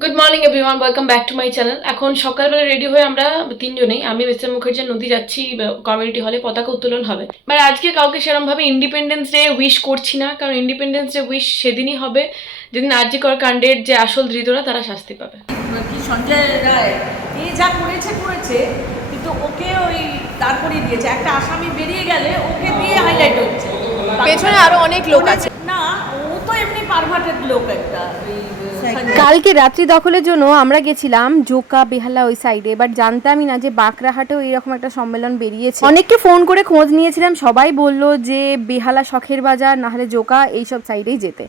Good morning everyone welcome back to my channel এখন সকালবেলা ready হয়ে আমরা তিনজনেই আমি মিস্টার মুখার্জি নদী যাচ্ছি কমিউনিটি হলে পতাকা উত্তোলন হবে। বাট আজকে কাউকে সেরকমভাবে ইন্ডিপেন্ডেন্স ডে উইশ করছি না কারণ ইন্ডিপেন্ডেন্স ডে উইশ সেদিনই হবে যেদিন আর্যিকর কাণ্ডের যে আসল ধৃতরা তারা শাস্তি পাবে। সঞ্জয় রায় এ যা করেছে করেছে কিন্তু ওকে ওই তারপরে দিয়েছে। একটা আসামি বেরিয়ে গেলে ওকে দিয়ে হাইলাইট হচ্ছে। পেছনে আরও অনেক লোক আছে। না ও তো এমনি পারভার্টেড লোক একটা। কালকে রাত্রি দখলের জন্য আমরা গেছিলাম জোকা, বেহালা ওই সাইডে এবার জানতামই না যে বাঁকড়াহাটেও এরকম একটা সম্মেলন বেরিয়েছে। অনেককে ফোন করে খোঁজ নিয়েছিলাম, সবাই বলল যে বেহালা শখের বাজার, নাহলে জোকা, এইসব সাইডেই যেতে।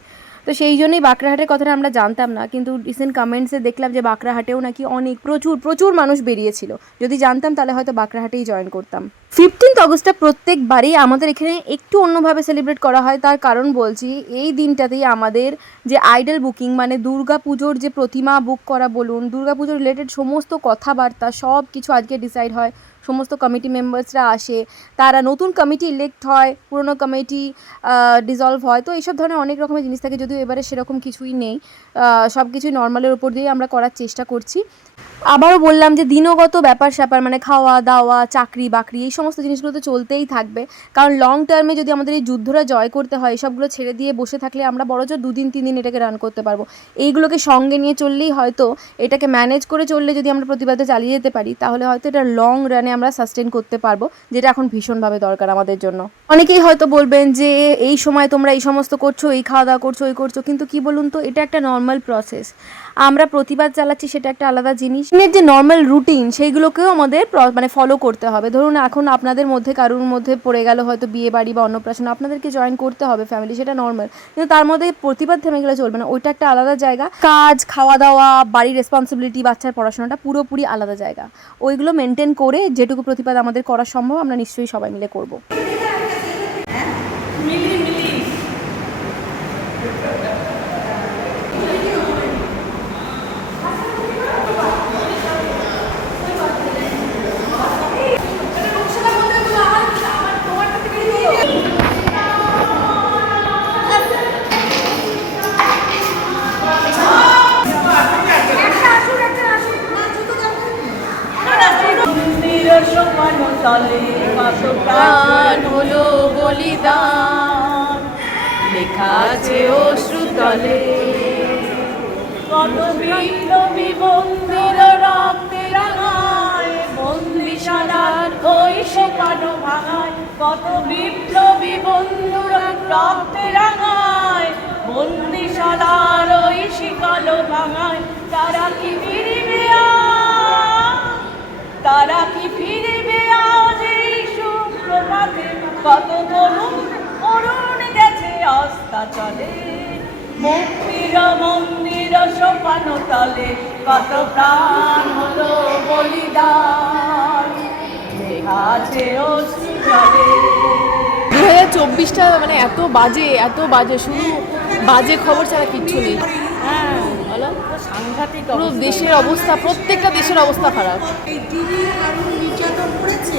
তো সেই জন্যই বাঁকড়াহাটের কথাটা আমরা জানতাম না, কিন্তু রিসেন্ট কমেন্টসে দেখলাম যে বাঁকড়াহাটেও নাকি অনেক, প্রচুর প্রচুর মানুষ বেরিয়েছিল। যদি জানতাম তাহলে হয়তো বাঁকড়াহাটেই জয়েন করতাম। ফিফটিন্থ অগস্টটা প্রত্যেকবারই আমাদের এখানে একটু অন্যভাবে সেলিব্রেট করা হয়, তার কারণ বলছি এই দিনটাতেই আমাদের যে আইডল বুকিং মানে দুর্গা পুজোর যে প্রতিমা বুক করা বলুন, দুর্গা পুজোর রিলেটেড সমস্ত কথাবার্তা সব কিছু আজকে ডিসাইড হয়। সমস্ত কমিটি মেম্বার্সরা আসে, তারা নতুন কমিটি ইলেক্ট হয়, পুরনো কমিটি ডিসলভ হয়, তো এইসব ধরনের অনেক রকমের জিনিস থাকে, যদিও এবারে সেরকম কিছুই নেই। সব কিছুই নর্মালের উপর দিয়ে আমরা করার চেষ্টা করছি। আবারও বললাম যে দিনগত ব্যাপার স্যাপার মানে খাওয়া, দাওয়া, চাকরি, বাকরি, এই সমস্ত জিনিসগুলো তো চলতেই থাকবে। কারণ লং টার্মে যদি আমাদের এই যুদ্ধরা জয় করতে হয়, এসবগুলো ছেড়ে দিয়ে বসে থাকলে আমরা বড়জোর দুদিন, তিন দিন এটাকে রান করতে পারব। এইগুলোকে সঙ্গে নিয়ে চললেই হয়তো এটাকে ম্যানেজ করে চললে যদি আমরা প্রতিবাদে চালিয়ে যেতে পারি, তাহলে হয়তো এটা লং রানে আমরা সাস্টেন করতে পারব, যেটা এখন ভীষণভাবে দরকার আমাদের জন্য। অনেকেই হয়তো বলবেন যে, এই সময় তোমরা এই সমস্ত করছ, এই খাওয়া দাওয়া করছ এই করছ, কিন্তু কি বলুন তো, এটা একটা নর্মাল প্রসেস আমরা প্রতিবাদ চালাচ্ছি সেটা একটা আলাদা জিনিস। এর যে নর্মাল রুটিন সেইগুলোকেও আমাদের মানে ফলো করতে হবে। ধরুন এখন আপনাদের মধ্যে কারুর মধ্যে পড়ে গেল হয়তো বিয়ে বাড়ি বা অন্নপ্রাশন, আপনাদেরকে জয়েন করতে হবে ফ্যামিলি সেটা নর্মাল কিন্তু তার মধ্যে প্রতিবাদ থেমে গেলে চলবে না। ওইটা একটা আলাদা জায়গা। কাজ খাওয়া দাওয়া বাড়ির রেসপন্সিবিলিটি বাচ্চার পড়াশোনাটা পুরোপুরি আলাদা জায়গা। ওইগুলো মেনটেন করে যেটুকু প্রতিবাদ আমাদের করা সম্ভব, আমরা নিশ্চয়ই সবাই মিলে করব মিলি মিলি মন্দির সমান তলে কত প্রাণ হলো বলিদান লেখা আছে অশ্রুতলে কত বিপ্লবী বন্দির রক্তে রাঙায় বন্দিশালার ওই শেখানো ভাঙায় কত বিপ্লবী বন্ধুর রক্তে রাঙায় বন্দিশালার ওই শিকালো ভাঙায় তারা কি আজ? তারা কি ফিরবে আজ এই সুপ্রভাতে? কত তরুণ অরুণ গেছে অস্তা চলে। মুক্তির মন্দির সোপানো তলে, কত প্রাণ হলো বলিদান। আছে অশ্রু দু হাজার চব্বিশটা মানে এত বাজে এত বাজে, শুধু বাজে খবর ছাড়া কিচ্ছু নেই। সাংঘাতিক পুরো দেশের অবস্থা প্রত্যেকটা দেশের অবস্থা খারাপ। এই কারণ নির্যাতন করেছে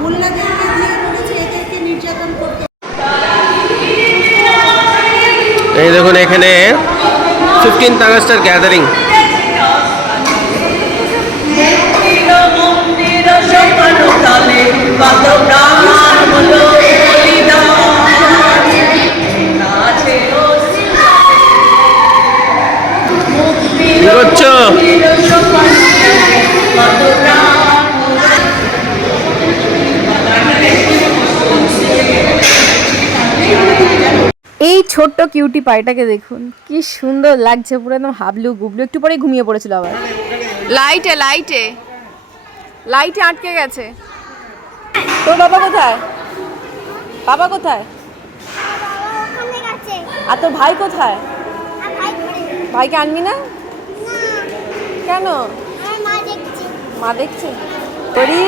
মোল্লাদেরকে দিয়ে বলেছে এদেরকে নির্যাতন করতে। এই দেখুন এখানে ফিফটিন্থ আগস্টের গ্যাদারিং ছোট্ট কিউটি পায়টাকে দেখুন। কি সুন্দর লাগছে পুরো একদম হাবলু গুবলু। একটু পরেই ঘুমিয়ে পড়েছিল আবার। লাইটে লাইটে লাইটে আটকে গেছে। তোর বাবা কোথায়? বাবা কোথায়? আর তোর ভাই কোথায়। ভাইকে আনবি না? কেন? মা দেখছে। তোরি।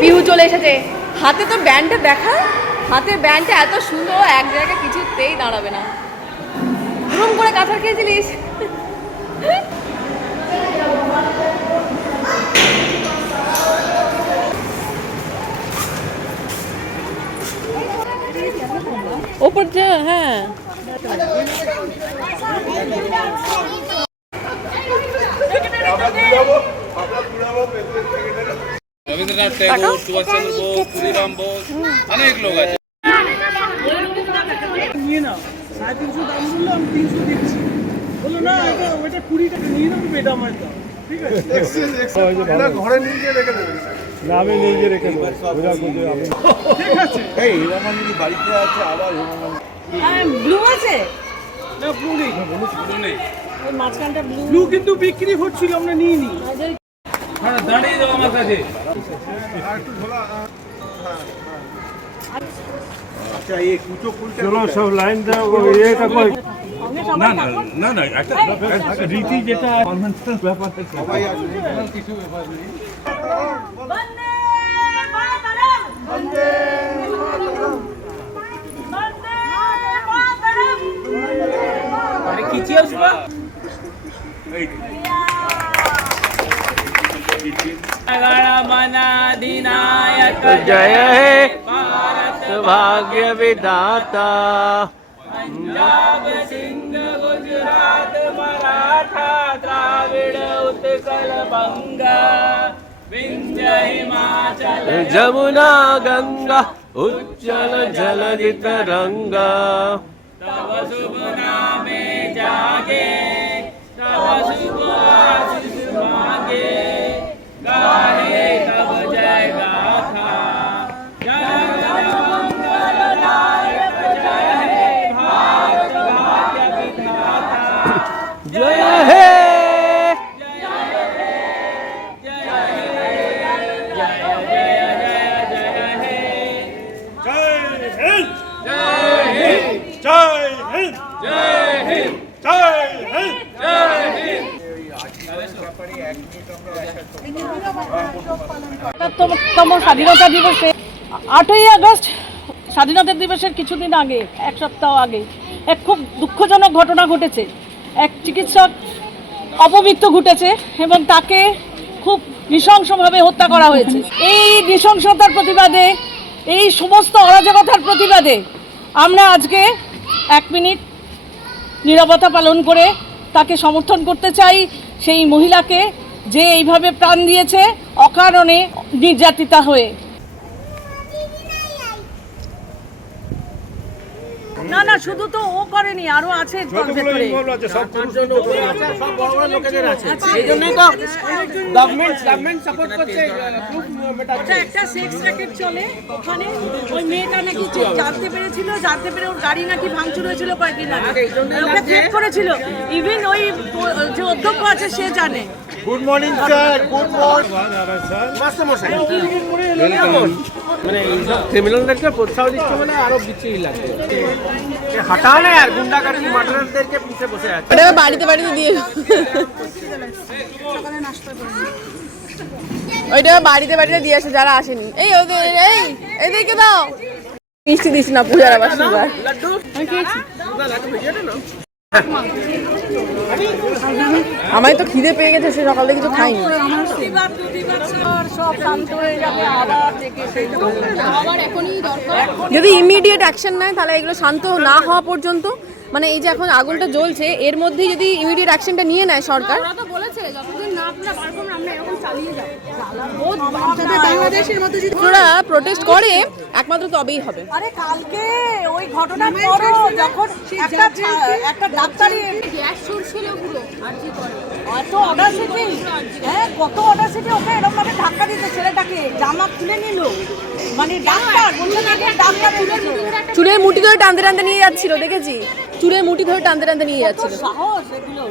পিহু চলে এসেছে। হাতে তো ব্যান্ডটা দেখা। হাতে ব্যান্ডটা এত সুন্দর এক জায়গায় কিছুতেই দাঁড়াবে না। রুম করে কাঁথা খেয়েছিলিস? ওপর যা হ্যাঁ। রবীন্দ্রনাথ সুভাষচন্দ্র বোস বোস অনেক লোক আছে। নিয়ে নাও। সাড়ে তিনশো দাম বলল আমি তিনশো দিচ্ছি। বলল না এটা ওইটা কুড়ি টাকা নিয়ে নাও তুমি এটা আমার দাও। ঠিক আছে? ঘরে নিয়ে গিয়ে রেখে দেবে। না আমি নিয়ে গিয়ে রেখে দেবো। ঠিক আছে। এই বাড়িতে আছে আবার ব্লু আছে? না ব্লু নেই। ওই মাঝখানটা ব্লু ব্লু কিন্তু বিক্রি হচ্ছিল আমরা নিয়ে নিই হ্যাঁ দাঁড়িয়ে যাও আমার কাছে। চলো সব লাইন দাও এটা কই না না না না একটা একটা রীতি যেটা কনভেনশনাল ব্যাপার সবাই কিছু ব্যাপার নেই বন্দে মাতরম বন্দে মাতরম বন্দে মাতরম আরে কি চিয়ার্স বা গণমনাধিনায়ক जय हे भाग्य विधाता पंजाब सिंध गुजरात मराठा द्राविड उत्कल बंग। विंध्य हिमाचल जमुना गंगा उज्जल जलधि तरंगा तव शुभ नामे जागे तव शुभ आशीष मांगे। गाहे तब जय गाथा দিবসে আটই আগস্ট স্বাধীনতা দিবসের কিছুদিন আগে, এক সপ্তাহ আগে, এক খুব দুঃখজনক ঘটনা ঘটেছে। এক চিকিৎসক অপমৃত্যু ঘটেছে এবং তাকে খুব নৃশংসভাবে হত্যা করা হয়েছে। এই নৃশংসতার প্রতিবাদে, এই সমস্ত অরাজকতার প্রতিবাদে আমরা আজকে এক মিনিট নীরবতা পালন করে তাকে সমর্থন করতে চাই। সেই মহিলাকে যে এইভাবে প্রাণ দিয়েছে, অকারণে নির্যাতিতা হয়ে। না না শুধু তো ও করেনি আরও আছে ভেতরে। একটা সেক্স র্যাকেট চলে ওখানে। ওই মেয়েটা নাকি যে- জানতে পেরেছিল জানতে পেরে ওর গাড়ি নাকি ভাঙচুর হয়েছিল কয়েকদিন আগে। ওকে থ্রেট করেছিল। ইভেন ওই যে অধ্যক্ষ আছে সে জানে। Good morning sir. Good morning মানে ক্রিমিনালদেরকে প্রোৎসাহ দিচ্ছে বলে আরও বিচ্ছিরি লাগছে হাঁটাও না আর গুন্ডাগার্দি মার্ডারদেরকে পিছে বসে আছে। ওটা বাড়িতে বাড়িতে দিয়ে ওইটা বাড়িতে বাড়িতে দিয়ে আসে যারা আসেনি। এই ওদের এই এদেরকে দাও। মিষ্টি দিস না পূজার আবার সুগার। আমায় তো খিদে পেয়ে গেছে সে সকালে থেকে কিছু খাই যদি ইমিডিয়েট অ্যাকশন নেয় তাহলে এগুলো শান্ত না হওয়া পর্যন্ত মানে এই যে এখন আগুনটা জ্বলছে এর মধ্যেই যদি ইমিডিয়েট অ্যাকশনটা নিয়ে নেয় সরকার। বাংলাদেশের মতো যদি ওরা প্রোটেস্ট করে একমাত্র তবেই হবে। আরে কালকে ওই পরও যখন একটা একটা ডাক্তারি এত অডাসিটি হ্যাঁ কত অডাসিটি ওকে এরকম ভাবে ধাক্কা দিতে ছেলেটাকে। জামা খুলে নিল। মানে চুলের মুঠি ধরে টানতে টানতে নিয়ে যাচ্ছিল দেখেছি? চুলের মুঠি ধরে টানতে টানতে নিয়ে যাচ্ছিল। সাহস এগুলো।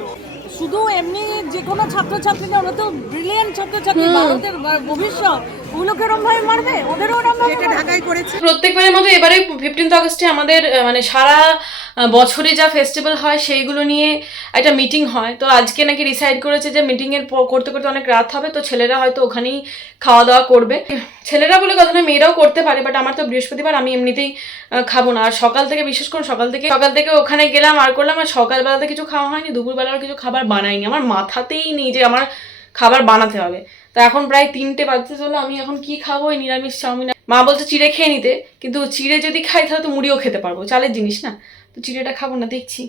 শুধু এমনি যে কোনো ছাত্রছাত্রীরা ওরা তো ব্রিলিয়েন্ট ছাত্রছাত্রী ভারতের ভবিষ্যৎ। ওগুলোকে এরম ভাবে মারবে? ওদেরও ওরম ভাবে যেটা ঢাকায় করেছে। প্রত্যেকবারের মতো এবারে ফিফটিন্থ আগস্টে আমাদের মানে সারা বছরে যা ফেস্টিভ্যাল হয় সেইগুলো নিয়ে একটা মিটিং হয়। তো আজকে নাকি ডিসাইড করেছে যে মিটিংয়ের করতে করতে অনেক রাত হবে তো ছেলেরা হয়তো ওখানেই খাওয়া দাওয়া করবে। ছেলেরা বলে কথা না মেয়েরাও করতে পারে বাট আমার তো বৃহস্পতিবার আমি এমনিতেই খাব না। আর সকাল থেকে বিশেষ করে সকাল থেকে সকাল থেকে ওখানে গেলাম আর করলাম আর সকালবেলাতে কিছু খাওয়া হয়নি দুপুরবেলার কিছু খাবার বানাইনি। আমার মাথাতেই নেই যে আমার খাবার বানাতে হবে। তো এখন প্রায় তিনটে বাজতে চলো আমি এখন কি খাব? এই নিরামিষ চাউমিন মা বলছে চিড়ে খেয়ে নিতে, কিন্তু চিড়ে যদি খাই তাহলে তো মুড়িও খেতে পারব, চালের জিনিস না। তো চিড়েটা খাব না, দেখছি।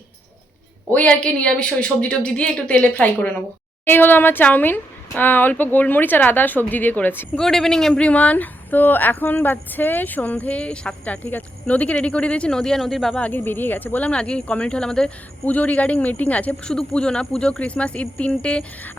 ওই আর কি নিরামিষ, ওই সবজি টবজি দিয়ে একটু তেলে ফ্রাই করে নেব। এই হলো আমার চাউমিন অল্প গোলমরিচ আর আদা সবজি দিয়ে করেছি। গুড ইভিনিং এভরিওয়ান তো এখন বাজছে সন্ধে সাতটা, ঠিক আছে। নদীকে রেডি করে দিয়েছি, নদী আর নদীর বাবা আগে বেরিয়ে গেছে। বললাম না, আজকে কমিউনিটি হল আমাদের পুজো রিগার্ডিং মিটিং আছে। শুধু পুজো না, পুজো ক্রিসমাস ঈদ তিনটে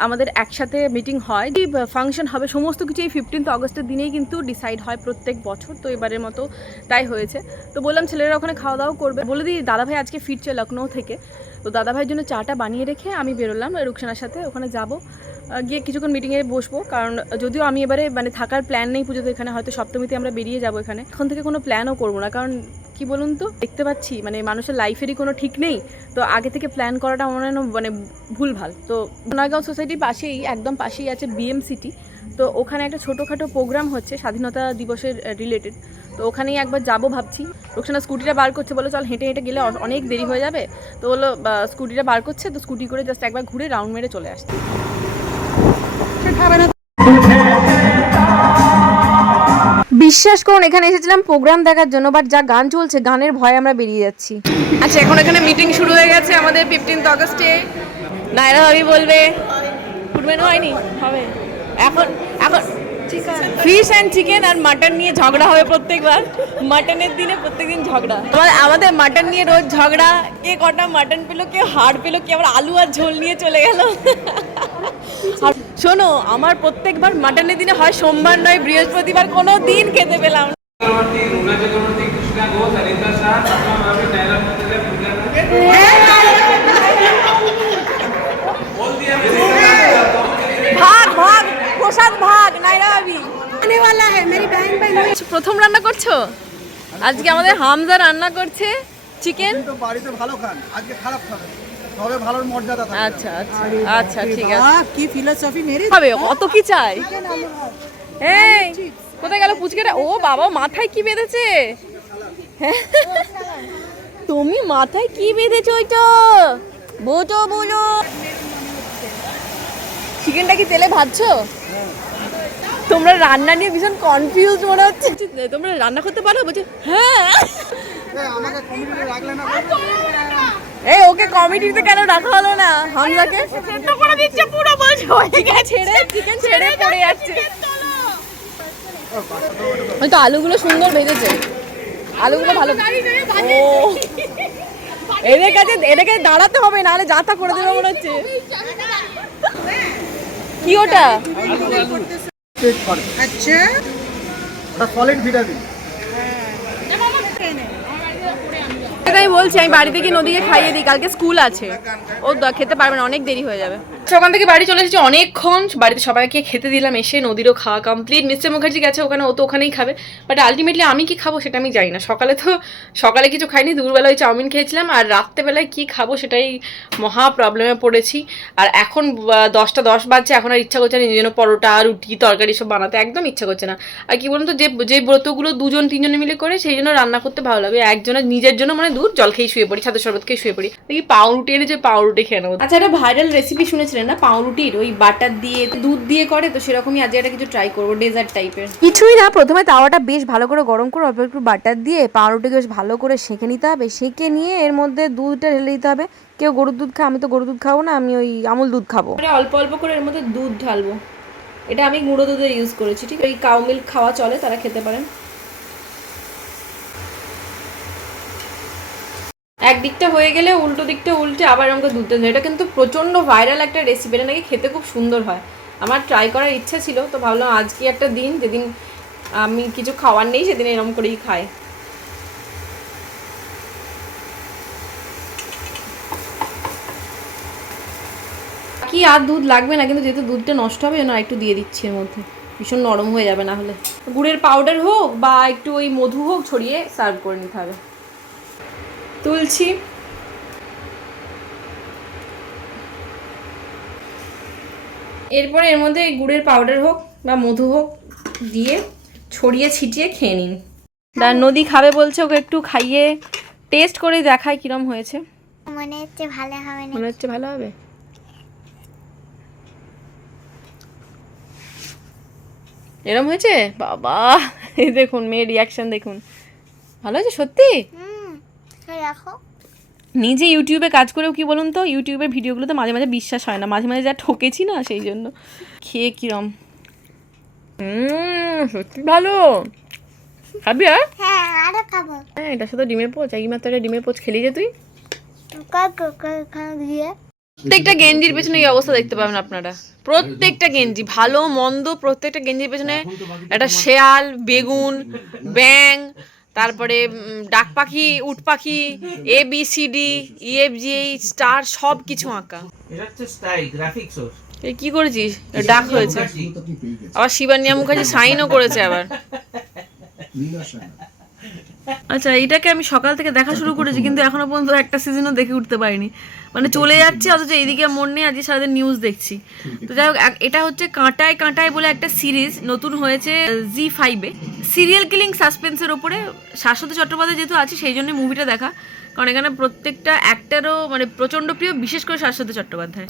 আমাদের একসাথে মিটিং হয়। যে ফাংশন হবে সমস্ত কিছু এই ফিফটিন্থ অগস্টের দিনেই কিন্তু ডিসাইড হয় প্রত্যেক বছর, তো এবারের মতো তাই হয়েছে। তো বললাম, ছেলেরা ওখানে খাওয়া দাওয়া করবে। বলে দিই, দাদাভাই আজকে ফিরছে লখনৌ থেকে। তো দাদাভাইয়ের জন্য চাটা বানিয়ে রেখে আমি বেরোলাম, রুকসানার সাথে, ওখানে যাব। গিয়ে কিছুক্ষণ মিটিংয়ে বসবো, কারণ যদিও আমি এবারে মানে থাকার প্ল্যান নেই পুজোতে, এখানে হয়তো সপ্তমীতে আমরা বেরিয়ে যাব এখানে। এখন থেকে কোনো প্ল্যানও করব না, কারণ কি বলুন তো, দেখতে পাচ্ছি মানে মানুষের লাইফেরই কোনো ঠিক নেই। তো আগে থেকে প্ল্যান করাটা মনে হয় মানে ভুলভাল। তো সোনারগাঁও সোসাইটির পাশেই, একদম পাশেই আছে বিএম সিটি তো ওখানে একটা ছোটোখাটো প্রোগ্রাম হচ্ছে স্বাধীনতা দিবসের রিলেটেড তো ওখানেই একবার যাব ভাবছি। রোকসানা স্কুটিটা বার করছে বলো চল হেঁটে হেঁটে গেলে অনেক দেরি হয়ে যাবে। তো বলল বা, স্কুটিটা বার করছে তো স্কুটি করে জাস্ট একবার ঘুরে রাউন্ড মেরে চলে আসছে। বিশ্বাস করুন এখানে এসেছিলাম প্রোগ্রাম দেখার জন্য বাট যা গান চলছে গানের ভয়ে আমরা বেরিয়ে যাচ্ছি। আচ্ছা এখন এখানে মিটিং শুরু হয়ে গেছে আমাদের ফিফটিন্থ অগস্টে নায়রা ভাবি বলবে হয়নি? হবে। এখন এখন ফিশ অ্যান্ড চিকেন আর মাটন নিয়ে ঝগড়া হবে প্রত্যেকবার। মাটনের দিনে প্রত্যেকদিন ঝগড়া। আমাদের আমাদের মাটন নিয়ে রোজ ঝগড়া। কে কটা মাটন পেল, কে হাড় পেল, কে আবার আলু আর ঝোল নিয়ে চলে গেল। আর শোনো, আমার প্রত্যেকবার মাটনের দিনে হয় সোমবার নয়, বৃহস্পতিবার কোনো দিন খেতে পেলাম না। ভাগ आने वाला है मेरी बहन बहन প্রথম রান্না করছো আজকে আমাদের হামজা রান্না করছে চিকেন তো বাড়িতে ভালো খান আজকে খারাপ খাবেন তবে ভালোর মর্যাদা থাকে আচ্ছা আচ্ছা আচ্ছা ঠিক আছে वाह की फिलोसफी मेरी হবে অত কি চাই এই কোথায় গেল পুচকেটা ও বাবা মাথায় কি বেঁধেছে হ্যাঁ? তুমি মাথায় কি বেঁধেছো ওইটা বোটো বলো চিকেনটা কি তেলে ভাজছো তোমরা রান্না নিয়ে ভীষণ কনফিউজ মনে হচ্ছে। তোমরা রান্না করতে পারো? বলছে হ্যাঁ। এই ওকে কমিটিতে কেন রাখা হলো না? হামজাকে? তো করে দিচ্ছে পুরো বলছে ছেড়ে চিকেন ছেড়ে পড়ে যাচ্ছে ওই তো আলুগুলো সুন্দর ভেজেছে আলুগুলো ভালো ও। এদের কাছে এদের কাছে দাঁড়াতে হবে নাহলে যাতা করে দেবে মনে হচ্ছে। কি ওটা? পেট করে আচ্ছা। ওটা সলিড ভিটামিন। হ্যাঁ। আমি বলছি, আমি বাড়ি থেকে নদীকে খাইয়ে দিই, কালকে স্কুল আছে। ও খেতে পারবে না, অনেক দেরি হয়ে যাবে। ওখান থেকে বাড়ি চলে এসেছি অনেকক্ষণ, বাড়িতে সবাইকে খেতে দিলাম, এসে নদীরও খাওয়া কমপ্লিট মিস্টার মুখার্জি গেছে ওখানে, ও তো ওখানেই খাবে। বাট আলটিমেটলি আমি কি খাব সেটা আমি জানি না। সকালে তো, সকালে কিছু খাইনি দুপুরবেলা ওই চাউমিন খেয়েছিলাম, আর রাত্রেবেলায় কি খাব সেটাই মহা প্রবলেমে পড়েছি। আর এখন দশটা দশ বাজছে, এখন আর ইচ্ছা করছে না, নিজের পরোটা, রুটি, তরকারি সব বানাতে, একদম ইচ্ছা করছে না। আর কি বলুন তো, যে যে ব্রতগুলো দুজন, তিনজনে মিলে করে, সেই জন্য রান্না করতে ভালো লাগে। একজনের নিজের জন্য মানে দুধ জল খেয়ে শুয়ে পড়ি ছাদের শরবত খেয়ে শুয়ে পড়ি। দেখি পাউরুটি এনে যে পাউরুটি খেয়ে নেব। আচ্ছা একটা ভাইরাল রেসিপি শুনেছিলেন না? পাউরুটির ওই বাটার দিয়ে দুধ দিয়ে করে? তো সেরকমই আজকে একটা কিছু ট্রাই করব ডেজার্ট টাইপের কিছুই না প্রথমে তাওয়াটা বেশ ভালো করে গরম করে অল্প একটু বাটার দিয়ে পাউরুটিকে বেশ ভালো করে সেঁকে নিতে হবে। সেঁকে নিয়ে এর মধ্যে দুধটা ঢেলে দিতে হবে। কেউ গরুর দুধ খায় আমি তো গরুর দুধ খাব না আমি ওই আমুল দুধ খাব। অল্প অল্প করে এর মধ্যে দুধ ঢালবো। এটা আমি গুঁড়ো দুধের ইউজ করেছি ঠিক? ওই কাউ মিল্ক খাওয়া চলে তারা খেতে পারেন। একদিকটা হয়ে গেলে উল্টো দিকটা উল্টে আবার আমাকে দুধটা দিতে হয়। এটা কিন্তু প্রচণ্ড ভাইরাল একটা রেসিপি এটা নাকি খেতে খুব সুন্দর হয়। আমার ট্রাই করার ইচ্ছা ছিল, তো ভাবলাম আজকে একটা দিন, যেদিন আমি কিছু খাওয়ার নেই, সেদিন এরকম করেই খাই। কি আর দুধ লাগবে না, কিন্তু যেহেতু দুধটা নষ্ট হবে না একটু দিয়ে দিচ্ছি এর মধ্যে। ভীষণ নরম হয়ে যাবে না হলে। গুড়ের পাউডার হোক বা একটু ওই মধু হোক, ছড়িয়ে সার্ভ করে নিতে হবে। তুলছি। এরপরে এর মধ্যে এই গুড়ের পাউডার হোক বা মধু হোক দিয়ে ছড়িয়ে ছিটিয়ে খেয়ে নিন। দার নদী খাবে বলছে ওকে একটু খাইয়ে টেস্ট করে দেখায় কিরম হয়েছে। মনে হচ্ছে ভালো হবে না মনে হচ্ছে ভালো হবে? এরম হয়েছে? বাবা এই দেখুন মেয়ের রিয়াকশন দেখুন। ভালো হয়েছে সত্যি? হুম রাখো। নিজে ইউটিউবে কাজ করেও কি বলুন তো ইউটিউবের ভিডিওগুলোতে মাঝে মাঝে বিশ্বাস হয় না মাঝে মাঝে যা ঠকেছি না সেই জন্য। খেয়ে কিরম। হুম সত্যি ভালো। খাবি আর? হ্যাঁ আরও খাব। হ্যাঁ এটা শুধু ডিমের পোচ এই মাত্র একটা ডিমের পোচ খেলি যে তুই? প্রত্যেকটা গেঞ্জির পেছনে এই অবস্থা দেখতে পাবেন আপনারা। প্রত্যেকটা গেঞ্জি ভালো মন্দ প্রত্যেকটা গেঞ্জির পেছনে একটা শেয়াল বেগুন ব্যাং তারপরে ডাক পাখি উট পাখি A B C D E F G star সব কিছু আঁকা। এটা হচ্ছে স্টাইল গ্রাফিক্স ওর। এই কি করেছিস? ডাক হয়েছে। আবার শিবানিয়া মুখার্জি সাইনও করেছে আবার। আচ্ছা এটাকে আমি সকাল থেকে দেখা শুরু করেছি কিন্তু এখনও পর্যন্ত একটা সিজনও দেখে উঠতে পারিনি। মানে চলে যাচ্ছে অথচ এইদিকে মন নেই আজকে সারাদিন নিউজ দেখছি। তো যাই হোক এটা হচ্ছে কাঁটায় কাঁটায় বলে একটা সিরিজ নতুন হয়েছে জি ফাইভে সিরিয়াল কিলিং সাসপেন্সের ওপরে শাশ্বত চট্টোপাধ্যায় যেহেতু আছে সেই জন্য মুভিটা দেখা। কারণ এখানে প্রত্যেকটা অ্যাক্টারও মানে প্রচণ্ড প্রিয় বিশেষ করে শাশ্বত চট্টোপাধ্যায়।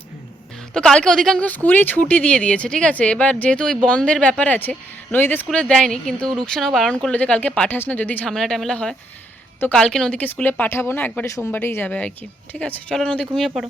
তো কালকে অধিকাংশ স্কুলই ছুটি দিয়ে দিয়েছে, ঠিক আছে? এবার যেহেতু ওই বন্ধের ব্যাপার আছে নদীতে স্কুলে দেয়নি, কিন্তু রুকসানাও বারণ করল যে কালকে পাঠাস না, যদি ঝামেলা টামেলা হয়। তো কালকে নদীকে স্কুলে পাঠাবো না, একবারে সোমবারেই যাবে আর কি। ঠিক আছে? চলো নদী ঘুমিয়ে পড়ো।